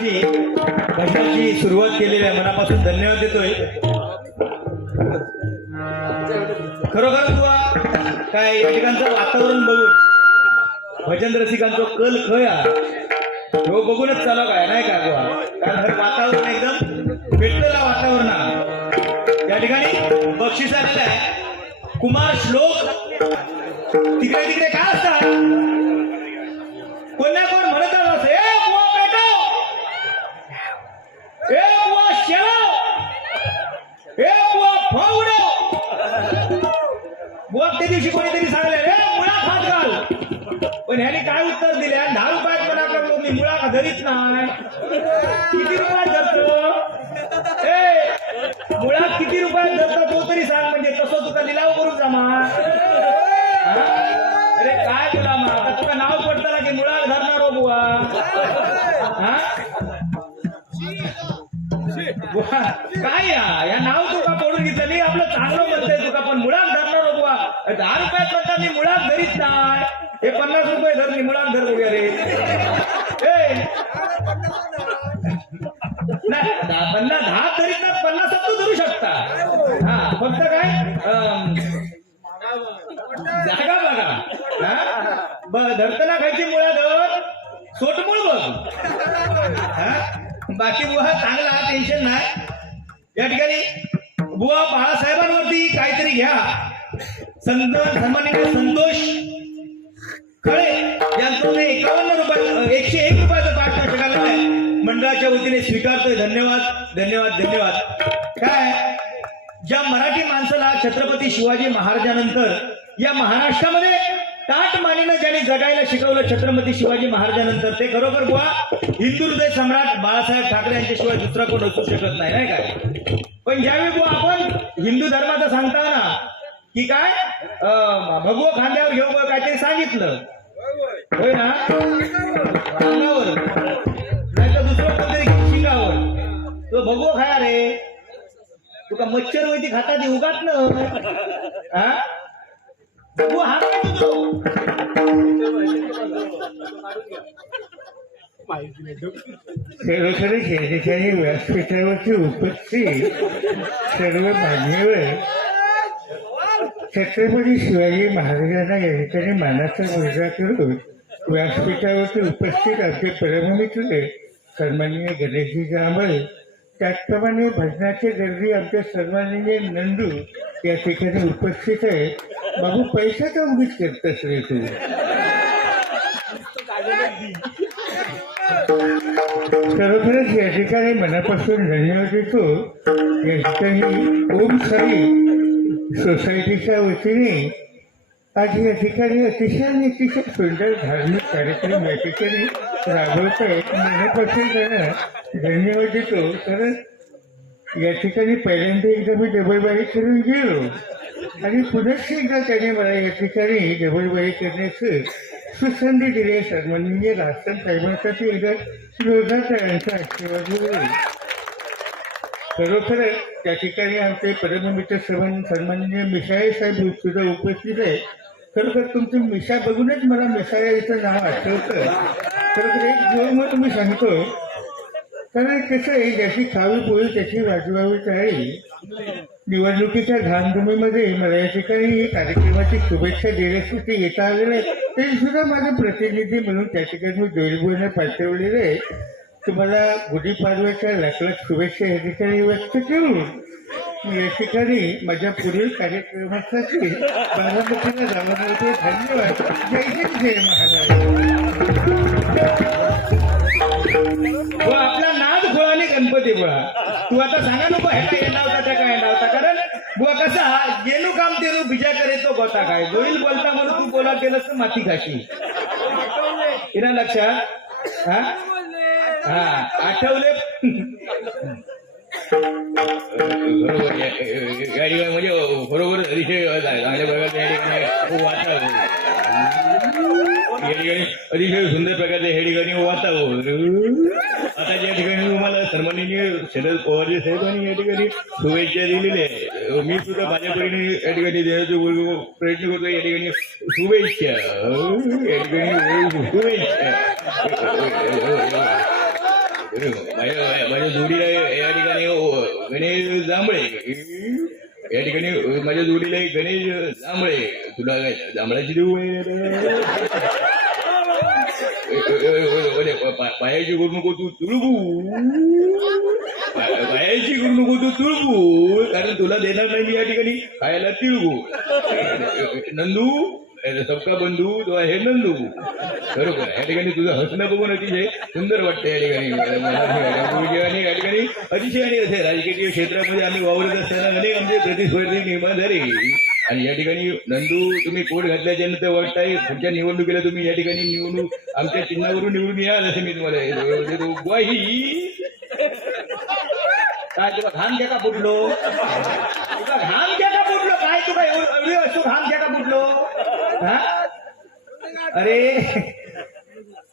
भजनाची सुरुवात केलेली आहे, मनापासून धन्यवाद देतोय. खरोखर बुवा काय या ठिकाणचं वातावरण बघून भजन रसिकांचा कल खया हो बघूनच चालू काय नाही का बुवा, कारण हे वातावरण एकदम भेटलेलं वातावरण आहे. या ठिकाणी बक्षीस आलेलं आहे कुमार श्लोक. तिकडे तिकडे काय असतात कोण ना कोण म्हणत असं ए बुवा पेटव, ए बुवा शेळव, ए बुवा फावडव. बुवा त्या दिवशी कोणीतरी सांगले रे मुळात हात घाल, पण ह्याने काय उत्तर दिले 10 रुपयात पण आपल्याला मी मुळा का धरीत नाही. किती रुपयात धरतो ए मुळात किती रुपयात धरतो तो तरी सांग, म्हणजे तसं तुका लिलाव करून जमा. अरे काय तुला मग आता तुका नाव पडताना की मुळात धरणार हो बुवा. काय या नाव तुका पडून घेतलं नाही, आपलं चांगलं म्हणतंय तुका, पण मुळात धरणार हो बुवा. 10 रुपयात म्हणता मी मुळात धरीत नाही, हे 50 रुपये धर मी मुळात धर बघूया रे. नाही 10 धरीत ना 50 तू धरू शकता. हा फक्त काय जागा बघा धरताना खायची मुळा धर सोटमूळ बघ. बाकी बुवा चांगला टेन्शन नाही. या ठिकाणी बुवा बाळासाहेबांवरती काहीतरी घ्या. सन्माननीय संतोष खळे यांचं 51 रुपये 101 रुपयाचं पारितोषिक आलेलं आहे, मंडळाच्या वतीने स्वीकारतोय. धन्यवाद धन्यवाद धन्यवाद. काय ज्या मराठी माणसाला छत्रपती शिवाजी महाराजांनंतर या महाराष्ट्रामध्ये ताट मानेनं ज्यांनी जगायला शिकवलं छत्रपती शिवाजी महाराजांनंतर, ते खरोखर बुवा हिंदू हृदय सम्राट बाळासाहेब ठाकरे यांच्याशिवाय दुसरा कोण असू शकत नाही, नाही काय. पण ज्यावेळी बुवा आपण हिंदू धर्माचं सांगताना की काय भगवं खांद्यावर घेऊ काहीतरी सांगितलं होय ना, अंगावर नाही तर दुसरं कोणतरी शिंगावर, तो भगवं खाया रे तुका मच्छर वैती खाता ती उगाच ना. भगवं हात नाही तुझं खरोखरच या ठिकाणी व्यासपीठावरची उपस्थित सर्व मान्यवर छत्रपती शिवाजी महाराजांना या ठिकाणी मानाचा मुजरा करून व्यासपीठावरती उपस्थित आमचे परममित्र सन्माननीय गणेशजी जांभळे, त्याचप्रमाणे भजनाचे गर्दी आमचे सन्माननीय नंदू या ठिकाणी उपस्थित आहे. बाबू पैशाचा उगीच करतस रे तू. खरोखरच या ठिकाणी मनापासून धन्यवाद देतो. या ठिकाणी ओम साई सोसायटीच्या वतीने आज या ठिकाणी अतिशय सुंदर धार्मिक कार्यक्रम या ठिकाणी राबवत आहेत. मनापासून त्यांना धन्यवाद देतो. कारण या ठिकाणी पहिल्यांदा एकदा मी डबलबारी करून गेलो आणि पुनश्च एकदा त्याने मला या ठिकाणी डबलबारी करण्याचं सुसंधी दिली. सन्माननीय राजस्थान साहेबांसाठी एकदा जोरदार त्यांचा आशीर्वाद मिळेल. खरोखरच त्या ठिकाणी आमचे परममित्र सन्माननीय मिसाळे साहेब सुद्धा उपस्थित आहे. खरोखर तुमचं मिशा बघूनच मला मिसाळे याचं नाव आठवतं. खरोखर एक जोर मग तुम्ही सांगतो, कारण कसं आहे ज्याची खावी पोळी त्याची वाजवावी टाळी. निवडणुकीच्या धामधुमीमध्ये मला या ठिकाणी कार्यक्रमाची शुभेच्छा देण्यासाठी येता आलेलं आहे. तरी सुद्धा माझं प्रतिनिधी म्हणून त्या ठिकाणी मी जोडीबोलणं पाठवलेलं आहे. तुम्हाला गुढीपाडव्याच्या लाख लाख शुभेच्छा या ठिकाणी व्यक्त करून या ठिकाणी माझ्या पुढील कार्यक्रमासाठी बारामतीला जाणार होते. धन्यवाद. जय हिंद जय महाराज. आपला नाद खोळाने गणपती बुवा. तू आता सांगा नको ह्याला येणार होता त्या काय येणार होता, कारण बुवा कसा गेलो काम तेलो बिजा करे तो गोता काय जोईल बोलता म्हणून तू बोला केलंस तर माती खाशी. येणार लक्षात. हा आठवले बरोबर म्हणजे बरोबर अतिशय अतिशय सुंदर प्रकारचे हे ठिकाणी वातावरण. आता ज्या ठिकाणी तुम्हाला सन्माननीय शरद पवारजी साहेबांनी या ठिकाणी शुभेच्छा दिलेल्या आहे, मी सुद्धा माझ्या परीने या ठिकाणी देण्याचा प्रयत्न करतो. या ठिकाणी शुभेच्छा, या ठिकाणी शुभेच्छा. माझ्या जोडीला या ठिकाणी गणेश जांभळे या ठिकाणी माझ्या जोडीला गणेश जांभळे तुला काय जांभळाची देऊ पायाची करू नको तू तुळबू पायाची करू नको तू तुळबू कारण तुला देणार नाही मी या ठिकाणी खायला तिळगू नंदू सबका बंधू तो आहे नंदू बरोबर या ठिकाणी तुझं हसणं बघून अतिशय सुंदर वाटतं या ठिकाणी आणि या ठिकाणी अतिशय आणि असे राजकीय क्षेत्रामध्ये आम्ही वावरत असताना अनेक आमचे प्रतिस्पर्धी निर्माण झाले आणि या ठिकाणी नंदू तुम्ही कोट घातल्याच्या नंतर वाटताय पुढच्या निवडणुकीला तुम्ही या ठिकाणी निवडणूक आमच्या चिन्हावरून निवडून याल असं मी तुम्हाला देतो ग्वाही काय तुला घाम घ्या का फुटलो तुला घाम घ्या का फुटलो काय तुला एवढी असतो घाम घ्या का फुटलो हा अरे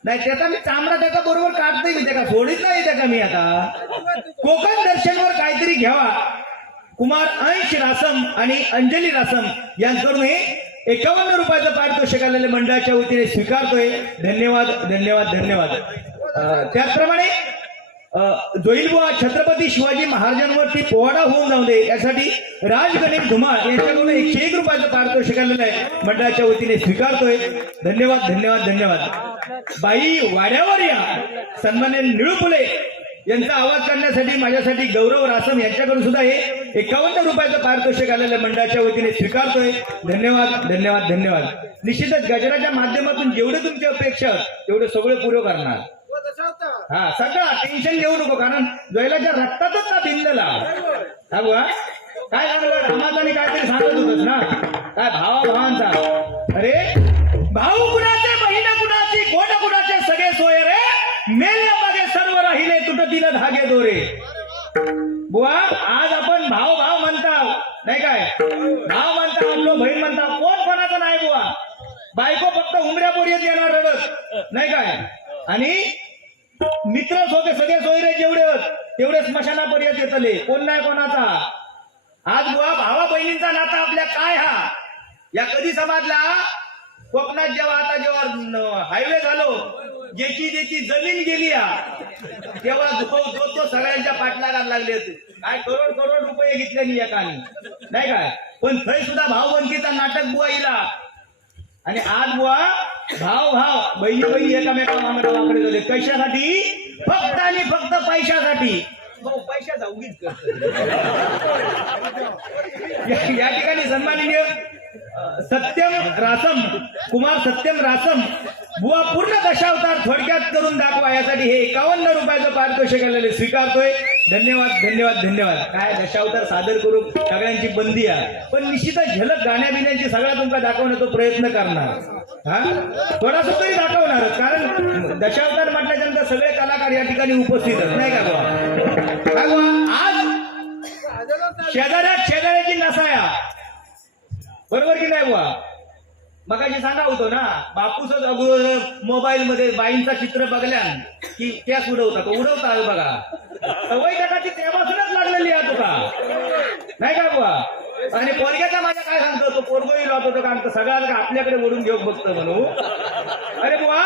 नाही त्याचा मी चामडा त्याचा बरोबर काढतोय मी त्याला सोडित नाही त्याचा मी आता कोकण दर्शनवर काहीतरी घ्यावा कुमार अंश रासम आणि अंजली रासम यांच्याकडून हे 51 रुपयाचं पारितोषिक आलेले मंडळाच्या वतीने स्वीकारतोय धन्यवाद धन्यवाद धन्यवाद त्याचप्रमाणे जोईलबुवा छत्रपती शिवाजी महाराजांवरती पोवाडा होऊन जाऊ दे यासाठी राज गणेश धुमाळ यांच्याकडून 101 रुपयाचं पारितोषिक आलेलं आहे मंडळाच्या वतीने स्वीकारतोय धन्यवाद धन्यवाद धन्यवाद बाई वाड्यावर या सन्मान्य निळू फुले यांचा आवाज करण्यासाठी माझ्यासाठी गौरव रासम यांच्याकडून सुद्धा हे 51 रुपयाचं पारितोषिक आलेलं मंडळाच्या वतीने स्वीकारतोय धन्यवाद धन्यवाद धन्यवाद निश्चितच गजराच्या माध्यमातून जेवढे तुमची अपेक्षा तेवढे सगळे पुरे करणार हा सगळं टेन्शन घेऊ नको कारण जैलाच्या रक्तातच ना भिंदला हा बुवा काय सांगलं रामाचाने काहीतरी सांगत होतस ना काय भावांचा अरे भाऊ कुणाचे बहिण कुणाची कोण कुणाचे सगळे सोय रे मेल्या मागे सर्व राहिले तुटतील धागे दोरे बुवा आज आपण भाव भाव म्हणता नाही काय भाव म्हणता आपलो बहीण म्हणता कोण कोणाचं नाही बुवा बायको फक्त उमऱ्या पोरीत येणार रडत नाही काय आणि मित्र सोबे सगळे सोयरे जेवढे होत तेवढे स्मशानापर्यंत येतले कोण नाही कोणाचा आज बुवा भावा बहिणींचा नाता आपल्या काय हा या कधी समाजला कोकणात जेव्हा हायवे झालो ज्याची जमीन गेली तेव्हा तो सगळ्यांच्या पाठलागाला लागले होते काय करोड रुपये घेतले एकाने नाही काय पण थंय सुद्धा भावबंदीचा नाटक बुवा इला आणि आज बुवा भाव बहिणी एकामेकांना वाकडे झाले पैशासाठी फक्त आणि फक्त पैशासाठी पैशाचा उगीच या ठिकाणी सन्माननीय सत्यम रासम कुमार सत्यम रासम बुवा पूर्ण दशावतार थोडक्यात करून दाखवा यासाठी हे 51 रुपयाचं पारितोषिक आलेले स्वीकारतोय धन्यवाद धन्यवाद धन्यवाद काय दशावतार सादर करू सगळ्यांची बंदी आहे पण निश्चितच झलक गाण्याबिण्यांची सगळा तुमचा दाखवण्याचा प्रयत्न करणार हा थोडासा तरी दाखवणारच कारण दशावतार म्हटल्यानंतर सगळे कलाकार या ठिकाणी उपस्थित नाही का बुवा काय बुवा आज शेजाऱ्याची नसाया बरोबर की नाही बुवा मगाशी सांगा होतो ना बापूसच अगोदर मोबाईल मध्ये बाईंचा चित्र बघल्यान की त्याच उडवता बघा सवय जगाची तेव्हापासूनच लागलेली आहे तुका नाही का बुवा आणि पोरग्याचा माझ्या काय सांगतो तो पोरगोही राहत होतो कारण सगळ्या आपल्याकडे ओढून घेऊ बघतो म्हणू अरे बुवा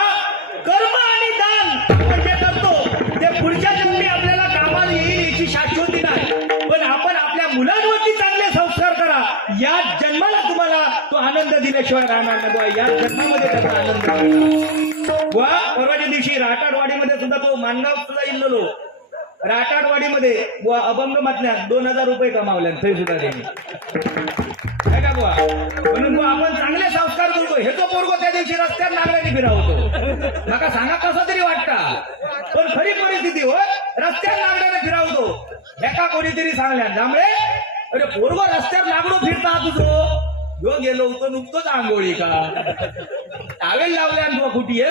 कर्म आणि दान म्हणजे करतो ते पुढच्या जन्मी आपल्याला कामाला येईल याची शाश्वती नाही पण आपण आपल्या मुलांवरती चांगले संस्कार करा या जन्माला तुम्हाला तो आनंद दिल्याशिवाय राहणार नाही बुवा या जन्मामध्ये त्याचा आनंद बुवा परवाच्या दिवशी राटाडवाडीमध्ये सुद्धा तो मानगाव सुद्धा इल्लो राटाडवाडीमध्ये बुवा अभंग म्हटल्या 2000 रुपये कमावल्या ते सुद्धा त्यांनी का बुवा म्हणून बुवा आपण चांगले संस्कार करतो हे तो पोरगो त्या दिवशी रस्त्यावर नागराने फिरावतो नका सांगा कसं तरी वाटता पण खरी परिस्थिती हो रस्त्यावर नागराने फिरावतो एका कोणीतरी सांगल्या त्यामुळे अरे पोरगो रस्त्यावर नागडो फिरता तुझो जो गेलो होतो नुकतोच आंघोळी का टावेल लावल्या तो कुठी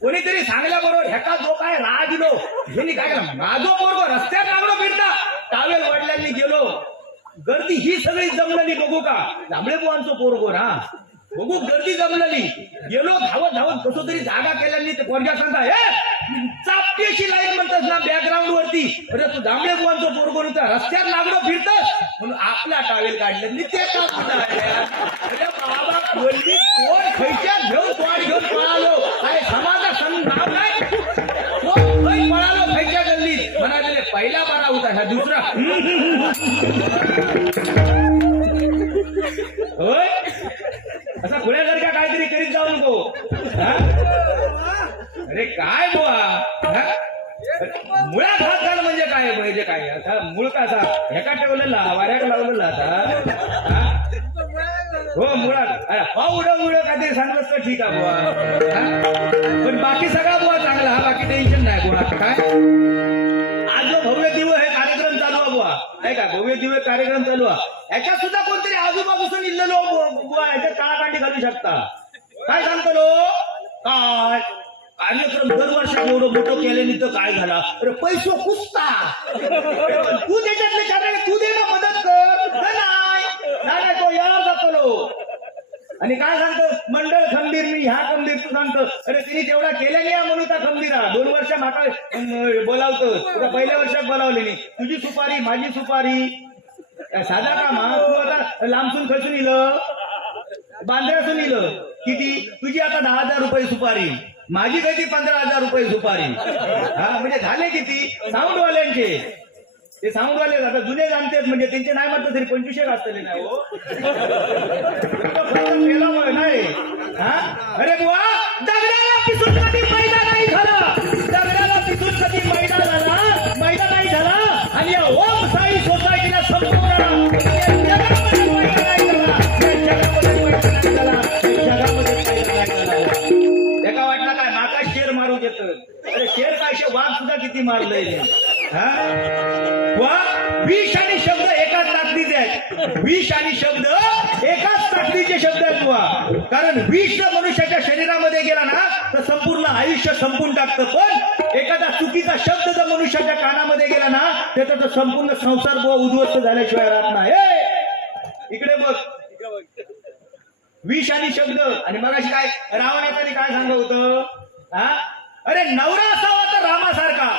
कोणीतरी सांगल्या बरोबर ह्याका जो काय राह दिलो हे काय केला माझो पोरगो रस्त्यात नागडो फिरता टावेल वडिलांनी गेलो गर्दी ही सगळी जमलेली बघू का जांभळे बुवांचो पोरगो ना बघू गर्दी जमलेली गेलो धावत कसं तरी जागा केल्यानी ते पोरग्या सांगता हे चापटीशी लाईन म्हणतात ना बॅकग्राऊंड वरती अरे तू जांभळे बुवांचो पोरगो नव्हता रस्त्यात नागडो फिरतस म्हणून आपला टावेल काढलं ते का अरे बाबा बोलली कोण खैच्यात घेऊन तोंड घेऊन पळालो काय समाजा नाव नाही कोण पळालो खैच्या पहिला बरा होता हा दुसरा होय असा खुल्यासारखा काहीतरी करीत जाऊ नको हा? अरे काय बुवा हा? मुळात हात घाल म्हणजे काय असा मूळ कसा ह्याका ठेवलेला वाऱ्याक लावलेला आता हा? हो मुळात उड काहीतरी सांगलंच तर ठीक आहे बुवा हा? पण बाकी सगळा बुवा चांगला हा बाकी टेन्शन नाही बुवा काय आज जो भव्य दिव्य हे कार्यक्रम चालू आहे बुवा आहे का भव्य दिव्य कार्यक्रम चालू आहे याच्यात सुद्धा कोणतरी आजूबाजूसून इल्लेलो बुवा याच्यात काळाकांडी घालू शकता काय सांगतो लो काय कार्यक्रम दरवर्षात एवढं मोठं केल्याने तर काय झाला अरे पैसो कुसता तू त्याच्यातले चालले तू दे ना मदत कर नाही तो यार जातो लो आणि काय सांगतो मंडळ खंबीर मी ह्या खंबीर तू सांगतो अरे तिने तेवढा केल्याने या म्हणू त्या खंबीरा 2 वर्ष माका बोलावतो तुला पहिल्या वर्षात बोलावले नाही तुझी सुपारी माझी सुपारी साधा काम हा तू आता लांबसून खसून इलं बांद्र्यासून इलं किती तुझी आता 10,000 रुपये सुपारी माझी कधी 15,000 रुपये सुपारी हा म्हणजे झाले किती साऊंडवाल्यांचे ते साऊंडवाले आता जुने जाणतात म्हणजे त्यांचे नाही म्हणतात तरी 25 असतले नाही हो केल्यामुळे नाही हा अरे बुवा दगडाला पिसून कधी मैदा नाही झाला दगडाला पिसून कधी मैदा नाही झाला आणि या ओम साई सोसायटीला संपूर्ण एका वाटला काय माका शेर मारू देत अरे शेर काय वाघ सुद्धा किती मारलंय हा वा विष आणि शब्द एकाच ताकदीचे आहेत विष आणि शब्द एकाच ताकदीचे शब्द आहेत बुवा कारण विष जर मनुष्याच्या शरीरामध्ये गेला ना तर संपूर्ण आयुष्य संपून टाकतं पण एखादा चुकीचा शब्द जर मनुष्याच्या कानामध्ये गेला ना त्याचा तर संपूर्ण संसार बुवा उद्ध्वस्त झाल्याशिवाय राहत नाही इकडे बघ विष आणि शब्द आणि मग अशी काय रावणाचं काय सांगत होतं हा अरे नवरा असावा तर रामासारखा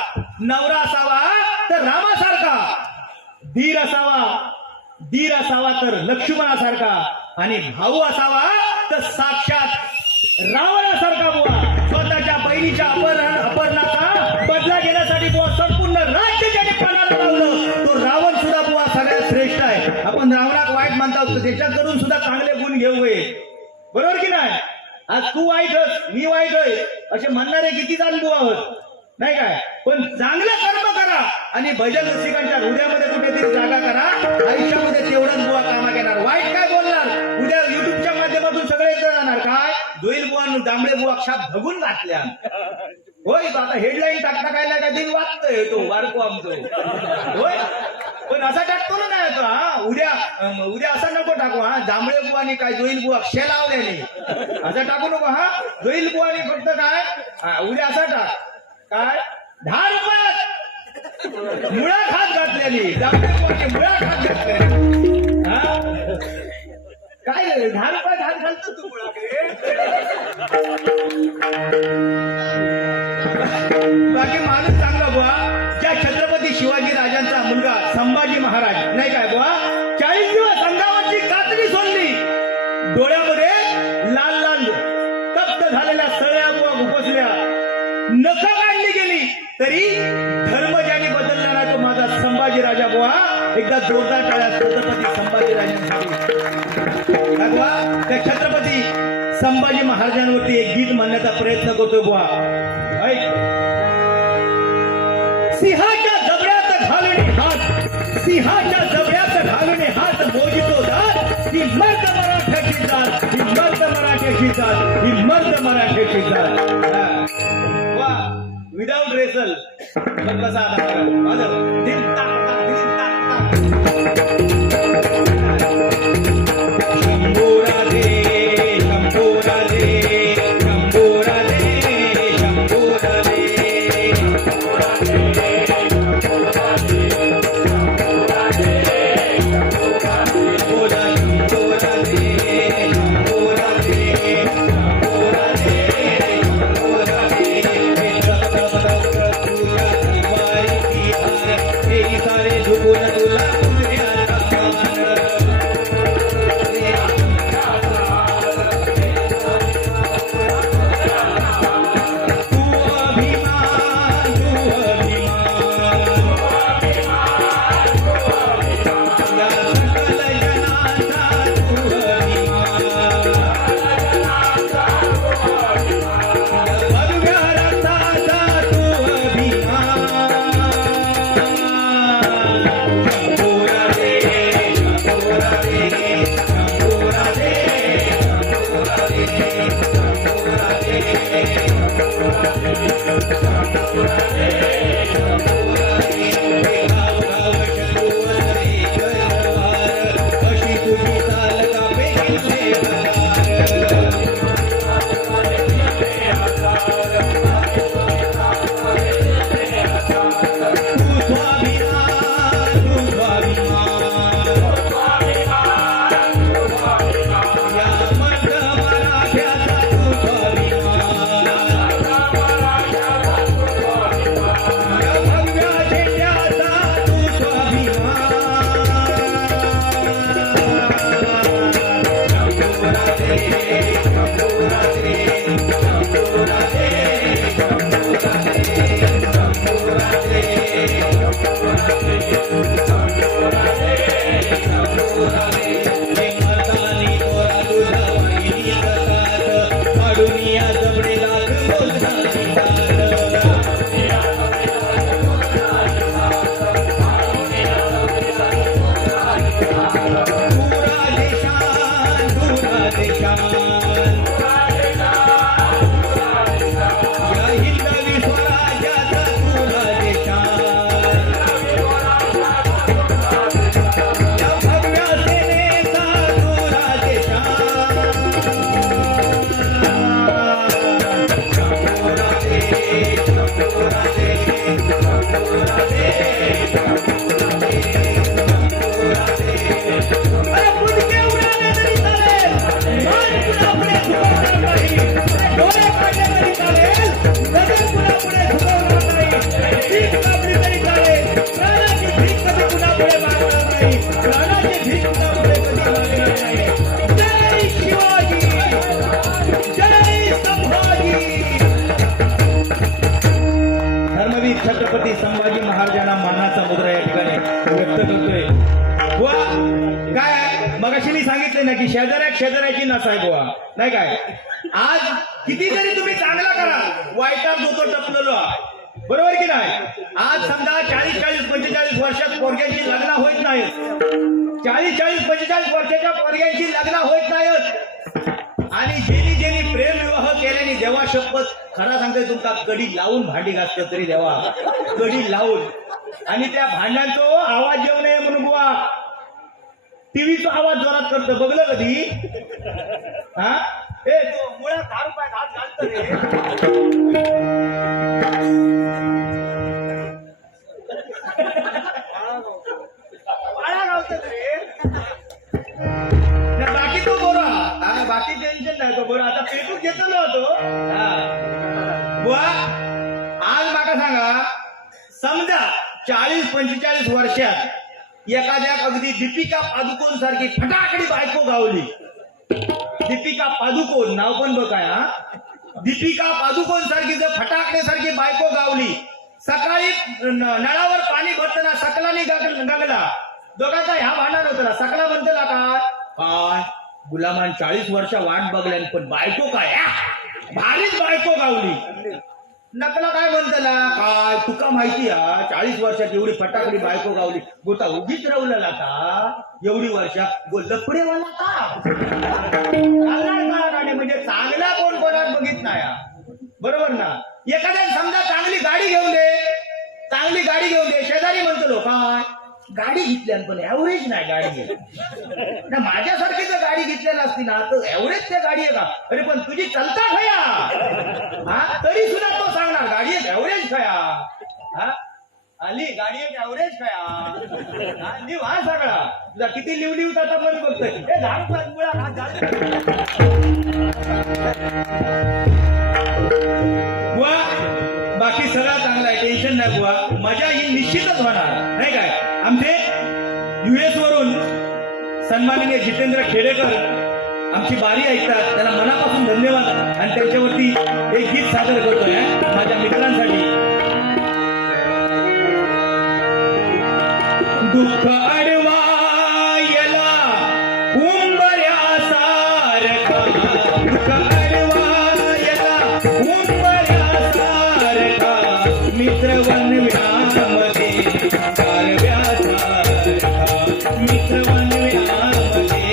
धीर असावा तर लक्ष्मणासारखा आणि भाऊ असावा तर साक्षात रावणासारखा बुवा स्वतःच्या बहिणीच्या अपहरणाचा बदला घेण्यासाठी बुवा संपूर्ण राज्य ज्याने पणाला लावलं तो रावण सुद्धा बुवा सगळ्यात श्रेष्ठ आहे आपण रावणाला वाईट म्हणता होतो त्याच्याकडून सुद्धा चांगले गुण घेऊ बरोबर की नाही आज तू वाईट आहेस मी वाईट आहे असे म्हणणारे किती जण बुवा आहोत नाही काय पण चांगलं कर्म करा आणि भजन रसिकांच्या हृदयामध्ये कुठेतरी जागा करा आयुष्यामध्ये तेवढंच बुवा कामा घेणार वाईट काय बोलणार उद्या युट्यूबच्या माध्यमातून सगळे जाणार काय दोईल बुवा दांबळे बुवा क्षाप भगून घातल्या होय तो आता हेडलाईन टाकता काय ना काय वाचतोय तो वारको आमचो होय पण असा टाकतो ना नाही तो हा उद्या असा नको टाकू हा जांभळे बुवानी काय जोईल बुवा क्षे लावल्याने असं टाकू नको हा जोईल बुवानी फक्त काय उद्या असा टाक काय 10 रुपयात मुळात हात घातलेली जांभळे बुवानी मुळात हात घातलेली हा काय 10 रुपयात हात घालतो तू मुळाकडे बाकी माणूस चांगला बुवा ज्या छत्रपती शिवाजी राजांचा मुलगा संभाजी महाराज नाही काय बुवा 40 दिवस अंगावरची कातरी सोडली डोळ्यामध्ये लाल तप्त झालेल्या सळ्या बुवा घुपसल्या नख काढली गेली तरी धर्म ज्याने बदलला ना तो माझा संभाजी राजा बुवा एकदा जोरदार टाळ्या छत्रपती संभाजी राजांसाठी बुवा त्या छत्रपती संभाजी महाराजांवरती एक गीत म्हणण्याचा प्रयत्न करतो बुवा ऐक सिंहाच्या जबड्यात घालून हात मोजितो जात ही मर्द मराठ्याची जात वा विदाउट रेसल कसा अशी तुझी चाल कापे तुझे छत्रपती संभाजी महाराजांना मानाचा मुद्रा या ठिकाणी व्यक्त करतोय. बुवा काय मगाशी मी सांगितले ना की शेजाऱ्याची नस आहे बुवा, नाही काय. आज किती जरी तुम्ही चांगला करा वाईटात डोकं टपलेलो आहे, बरोबर की नाही. आज समजा 40-45 वर्षात पोरग्यांची लग्न होत नाहीत, 40-45 वर्षाच्या पोरग्यांची लग्न होत नाहीत. आणि ज्यांनी प्रेम विवाह केल्याने देवा शपथ खरा सांगतोय तुमचा कडी लावून भांडी घासलं तरी देवा, कडी लावून. आणि त्या भांड्यांचा आवाज येऊ नये म्हणून बुवा टीव्हीचा आवाज जोरात करतं, बघलं कधी. हा ए तो मुळात 10 रुपयात हात घालतो रे. बाकी तो बोरा, बाकी टेन्शन नाही, तो बोरा आता पेटून घेतलो होतो. बुवा आज माका सांगा, समजा 40-45 वर्षात एखाद्या अगदी दीपिका पादुकोण सारखी फटाकडी बायको गावली. दीपिका पादुकोण नाव पण बघ काय. दीपिका पादुकोण सारखी जर फटाकडे सारखी बायको गावली, सकाळी नळावर पाणी भरताना सकलानी गगला, दोघांचा ह्या भांडण होतं. सकला म्हणतेला काय गुलामान 40 वर्ष वाट बघल्यान पण बायको काय भारीच बायको गावली. नकला काय म्हणतेला काय तुका माहिती 40 वर्षात एवढी फटाकडी बायको गावली, गोता उगीच रवलेला का एवढी वर्षात लपडेवाला का. म्हणजे चांगला कोण कोणात बघित नाही, बरोबर ना. एखाद्या समजा चांगली गाडी घेऊन दे, शेजारी म्हणतो काय गाडी घेतल्यान पण ऍव्हरेज नाही गाडी घेत ना. माझ्यासारखी जर गाडी घेतलेला असती ना तर ऍव्हरेज त्या गाडी आहे का. अरे पण तुझी चलता खया तरी सुद्धा तो सांगणार गाडी एक ऍव्हरेज खया. आली गाडी एक ऍव्हरेज खया. लिव हा सगळा तुझा किती लिव आता पण बघतोय. हे झाड मुळा हा बुवा बाकी सगळा चांगला आहे, टेन्शन नाही बुवा. मजा ही निश्चितच होणार, नाही काय. आमचे US वरून सन्माननीय जितेंद्र खेडेकर आमची बारी ऐकतात, त्यांना मनापासून धन्यवाद. आणि त्यांच्यावरती एक गीत सादर करतोय माझ्या मित्रांसाठी. दुःख अडवा येला उंबऱ्यासारखा, दुःख अडवा येला उंबऱ्यासारखा, मित्र वनव्यामध्ये कारव्यासारखा, मित्र वनव्यामध्ये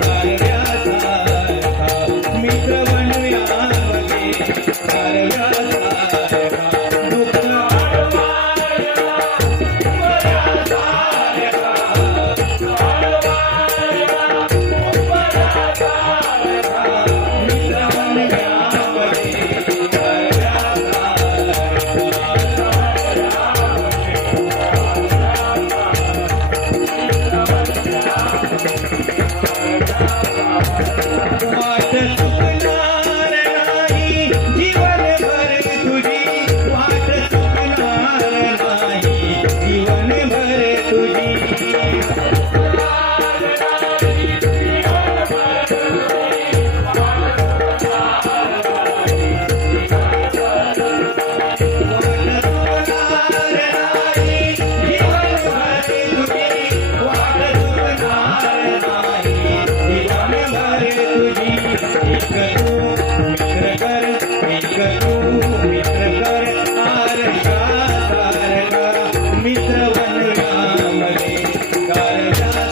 कारव्यासारखा, मित्र वनव्यामध्ये कारव्यासारखा. मित्र वनरामध्ये गारव्याचा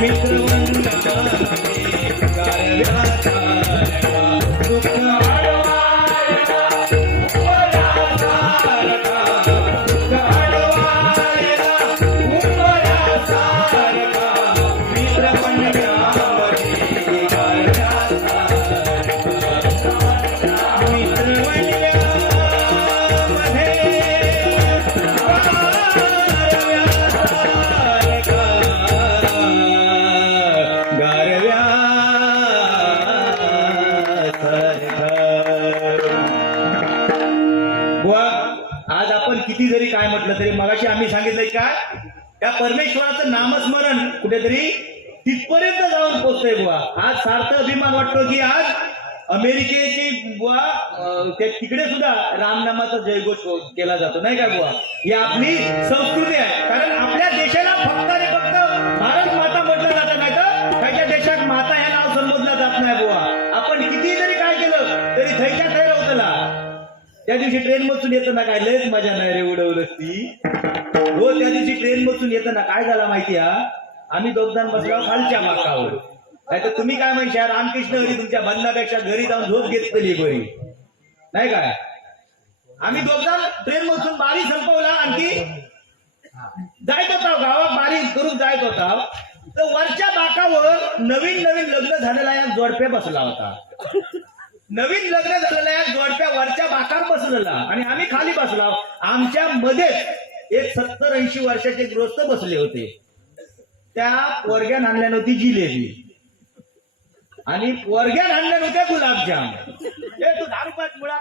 मित्र वनरामध्ये गारव्याचा दुःख आज आपण किती जरी काय म्हटलं तरी मगाशी आम्ही सांगितलंय का त्या परमेश्वराचं नामस्मरण कुठेतरी तिथपर्यंत जाऊन पोहोचतंय बुवा. आज सार्थ अभिमान वाटतो की आज अमेरिकेची बुवा तिकडे सुद्धा रामनामाचा जयघोष केला जातो नाही का बुवा. ही आपली संस्कृती आहे. कारण आपल्या देशाला फक्त आणि फक्त भारत माता म्हटलं जातं नाही तर त्याच्या देशात माता हे नाव संबोधलं जात नाही बुवा. आपण किती जरी काय केलं तरी थैच्या थैर होतला. त्या दिवशी ट्रेन मधून येताना काय लयच मजा नाही रे उडवलंच ती हो. त्या दिवशी ट्रेन मधून येताना काय झाला माहिती हा, आम्ही दोघजण बसलो खालच्या बाकावर. नाही तर तुम्ही काय म्हणशा रामकृष्ण हरी तुमच्या बंधनापेक्षा घरी जाऊन झोप घेतली बरी नाही काय. आम्ही दोघजण ट्रेन मधून बारी संपवला आणखी जायत होता गावात बारी करून जायत होता तर वरच्या बाकावर नवीन नवीन लग्न झालेला या जोडप्या बसला होता. नवीन लग्न झालेल्या या जोडप्या वरच्या बाकावर बसलेला आणि आम्ही खाली बसला. आमच्या मध्ये एक 70-80 वर्षाचे गृहस्थ बसले होते. त्या पोरग्यान आणल्या नव्हती जिलेबी आणि पोरग्यान आणल्या नव्हत्या गुलाबजाम. हे तू 10 रुपयात मुळा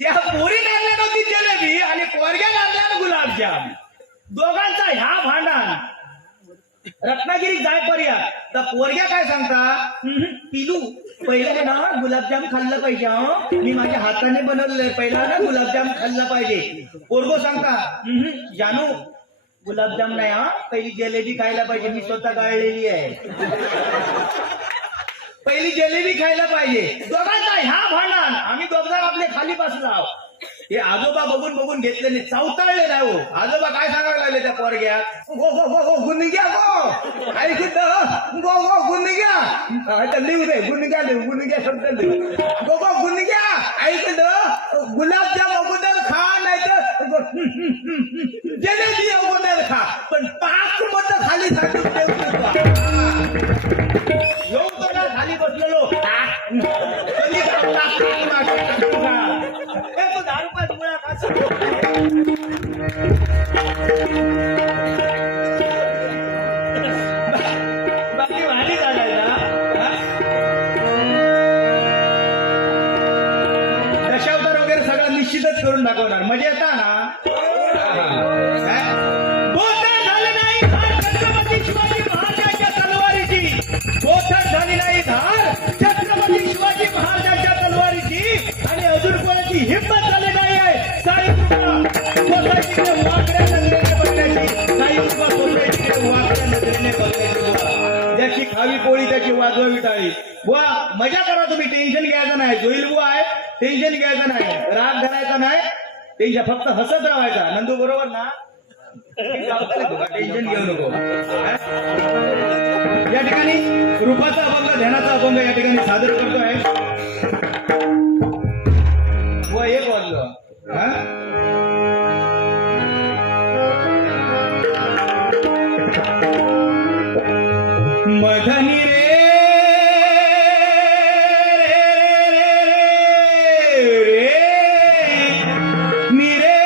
त्या पोरीने आणल्या नव्हती जिलेबी आणि पोरग्यान आणल्या गुलाबजाम. दोघांचा ह्या भांडण रत्नागिरी जाय पर्यंत तर पोरग्या काय सांगता पिलू पहिले ना गुलाबजाम खाल्लं पाहिजे. मी माझ्या हाताने बनवलंय पहिला ना गुलाबजाम खाल्ला पाहिजे. पोरगो सांगता जानू गुलाबजाम नाही हा पहिली जिलेबी खायला पाहिजे. मी स्वतः गाळलेली आहे. पहिली जिलेबी खायला पाहिजे. दोघांचा ह्या भांडण. आम्ही दोघं आपले खाली बसला. हे आजोबा बघून बघून घेतलेले चावताळले नाही हो. आजोबा काय सांगायला लागले त्या पोरग्या गो गो गो गो गुणग्या गो ऐकत गो गो गुणग्या लिहू दे गुणग्या शब्द लिहू गो गो गुणग्या ऐकत गुलाबजाम अगोदर खा नाही तर जिलेबी अगोदर खा पण 5 मत खाली खाली बसलेलो बाकी भारी चालायचा. दशावतार वगैरे सगळं निश्चितच करून दाखवणार. मजा येता ना. बोथट झाली नाही धार छत्रपती शिवाजी महाराजांच्या तलवारीची. बोथट झाली नाही धार छत्रपती शिवाजी महाराजांच्या तलवारीची आणि अजून कोणाची हिंमत झाली नाही आहे सोसायटीकडे वाकड्या नजरेने बघण्याची. साईकृपा सोसायटीकडे वाकड्या नजरेने बघण्याची. ज्याची खावी पोळी त्याची वाजवावी टाळी. बुवा मजा करा तुम्ही. टेन्शन घ्यायचं नाही. जोईल बुवा आहे टेन्शन घ्यायचं नाही. राग धरायचा नाही. टेन्शन फक्त हसत राहायचा. नंदू बरोबर ना. टेन्शन घेऊ नको. या ठिकाणी रूपाचा अभंग ध्यानाचा अभंग या ठिकाणी सादर करतोय. व एक वाजलं मधनी रे निरे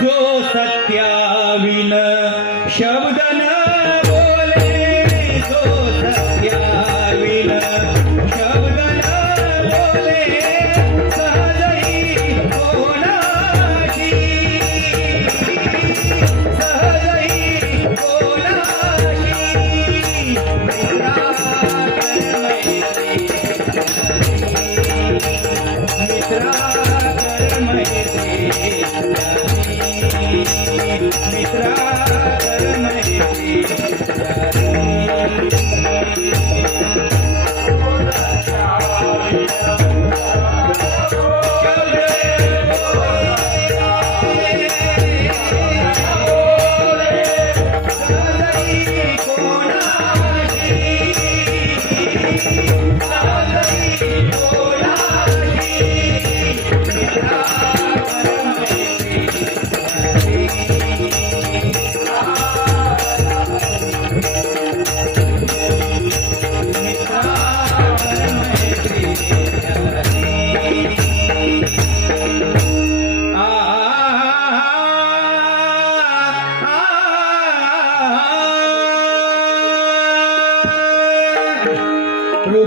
जो सत्याविन शब्द न बोले. जो सत्याविन शब्द न बोले सहजही कोणाशी. सहजही कोणाशी मित्रा कर मैत्री. मित्रा कर मैत्री. मित्रा कर मैत्री.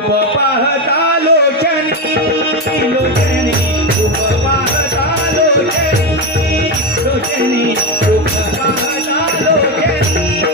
रूप पाहता लोचनी लोचनी रूप पाहता लोचनी लोचनी रूप पाहता लोचनी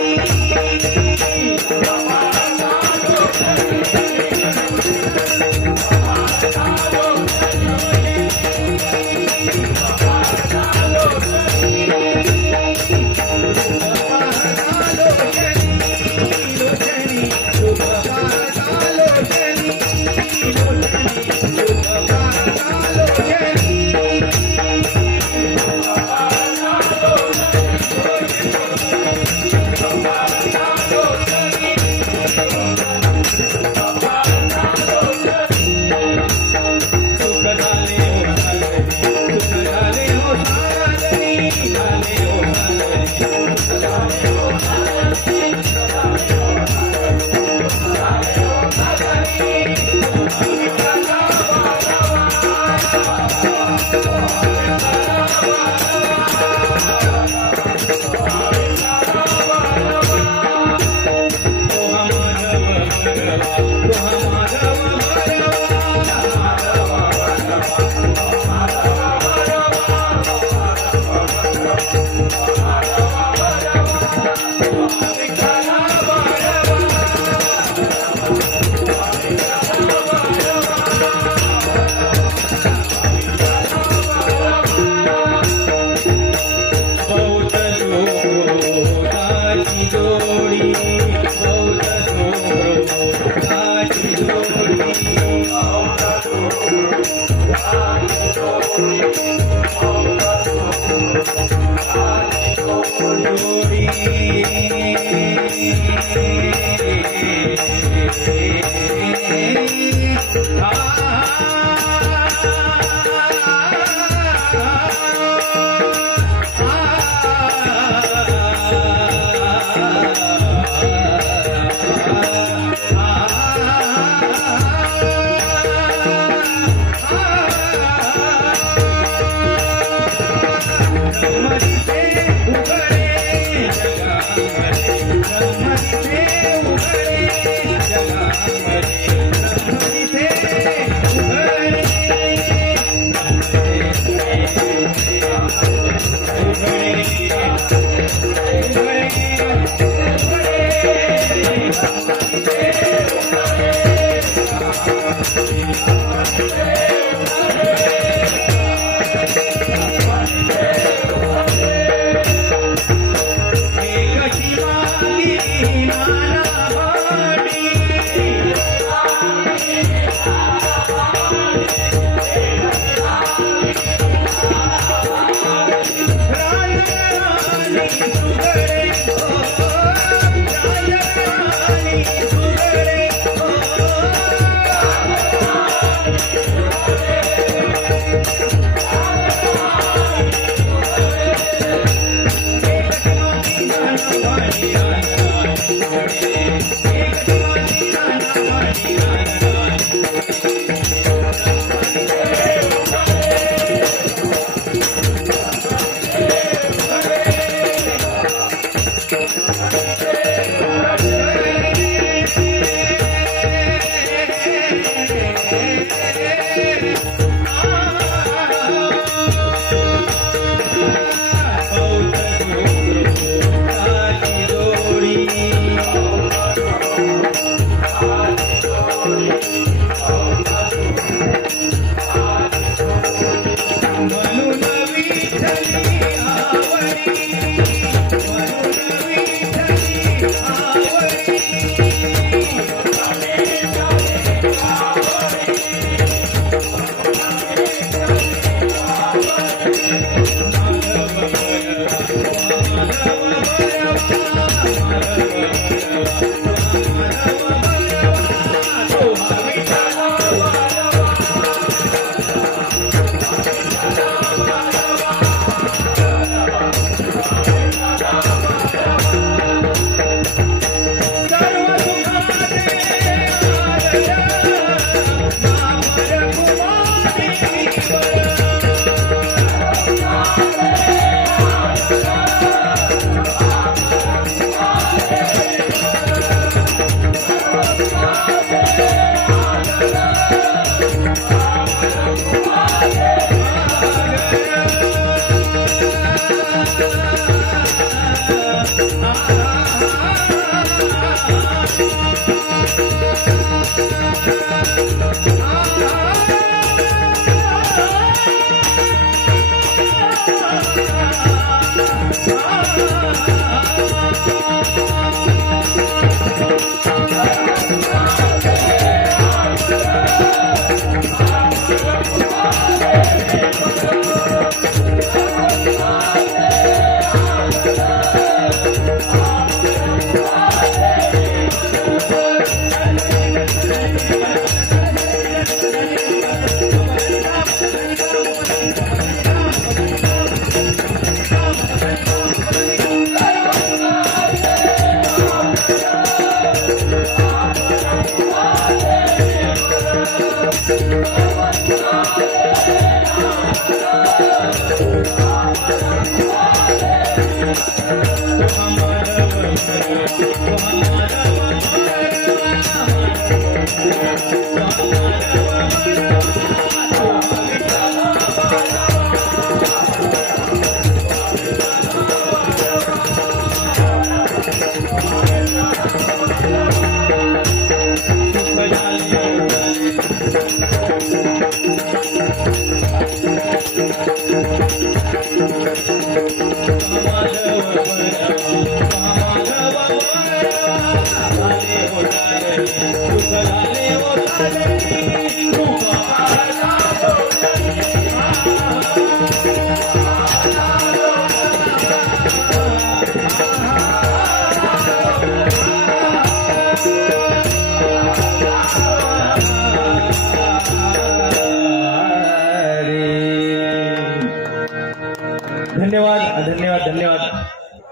धन्यवाद धन्यवाद धन्यवाद.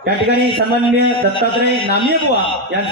या ठिकाणी सन्माननीय दत्तात्रय नामिये बुवा यांचं